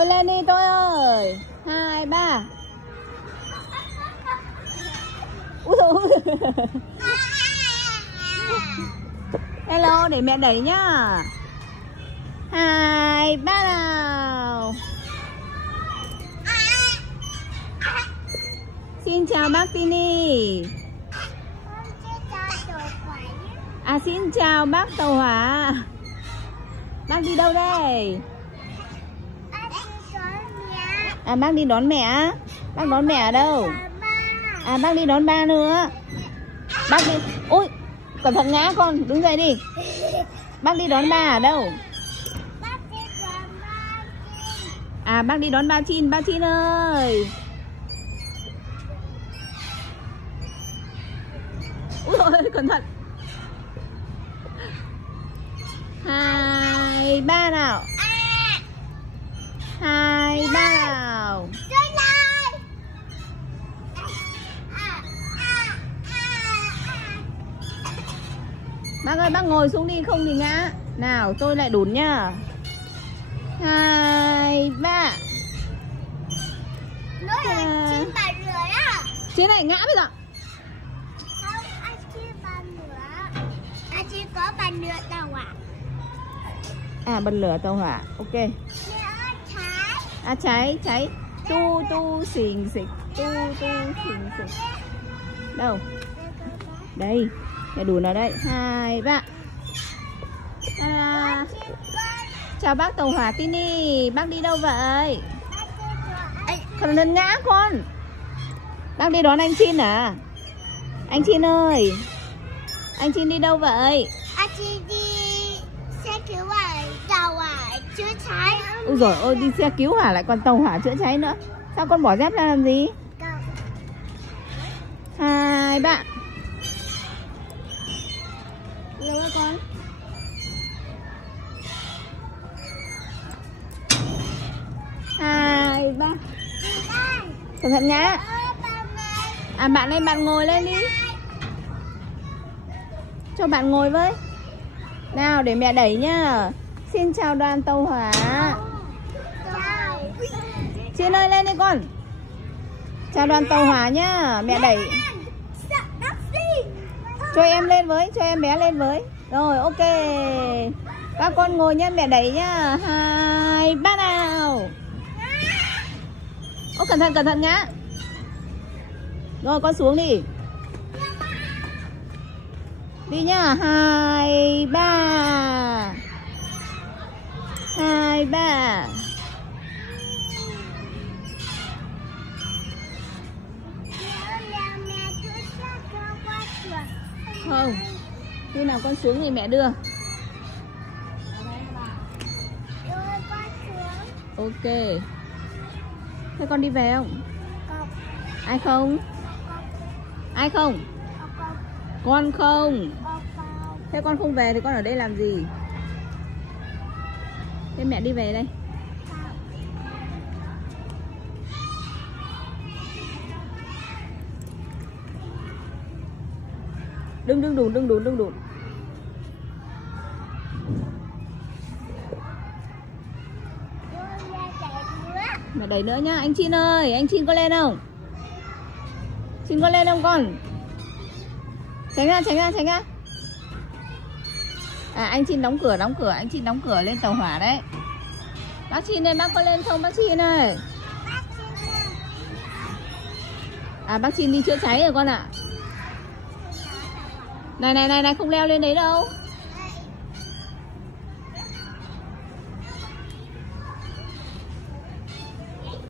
Tôi lên đi tôi ơi. 2, 3. Úi dồi ôi. Hello, để mẹ đẩy nhá. 2, 3 nào. Xin chào bác Tini. À xin chào bác tàu hỏa. Bác đi đâu đây? À bác đi đón mẹ. Bác đón mẹ ở đâu? À bác đi đón ba nữa. Bác đi. Ôi, cẩn thận ngã con, đứng dậy đi. Bác đi đón ba ở đâu? À bác đi đón ba Chin ơi. Ui ôi, cẩn thận. 2, 3 nào. 2, 3 nào. Bác ơi, bác ngồi xuống đi không thì ngã. Nào, tôi lại đốn nhá. 2, 3. Trên này ngã bây giờ. Không, anh chưa bàn nữa. Anh chưa có bàn nữa tàu hỏa. À, bật lửa tàu hỏa, ok. À, cháy. Tu xình xịch. Tu xình xịch. Đâu? Đây, cái đùn ở đây. 2, 3. À, chào bác tàu hỏa Tini. Bác đi đâu vậy? Còn lần ngã con. Bác đi đón anh Chin à? Anh Chin ơi, anh Chin đi đâu vậy? Anh Chin đi xe cứu hỏa tàu hỏa chữa cháy. Ôi giời ơi, đi xe cứu hỏa lại còn tàu hỏa chữa cháy nữa. Sao con bỏ dép ra làm gì? 2, 3. Đâu đó con? 2, 3. Cẩn thận nhá. À bạn ơi, bạn ngồi lên đi. Cho bạn ngồi với. Nào, để mẹ đẩy nhá. Xin chào đoàn tàu hỏa. Chin ơi, lên đi con. Chào đoàn tàu hỏa nhá. Mẹ đẩy. Cho em lên với, cho em bé lên với. Rồi, ok. Các con ngồi nhá, mẹ đẩy nhá. 2, 3 nào. Ô, cẩn thận nhá. Rồi, con xuống đi. Đi nhá. 2, 3. 2, 3. Không. Khi nào con xuống thì mẹ đưa. Ok. Thế con đi về không? Ai không? Ai không? Con không. Thế con không về thì con ở đây làm gì? Thế mẹ đi về đây. Đừng đùn. Mẹ đẩy nữa nhá. Anh Chin ơi, anh Chin có lên không? Chin có lên không con? Tránh ra. À anh Chin đóng cửa. Anh Chin đóng cửa lên tàu hỏa đấy. Bác Chin ơi, bác có lên không bác Chin ơi? À bác Chin đi chữa cháy rồi con ạ. Này, không leo lên đấy đâu.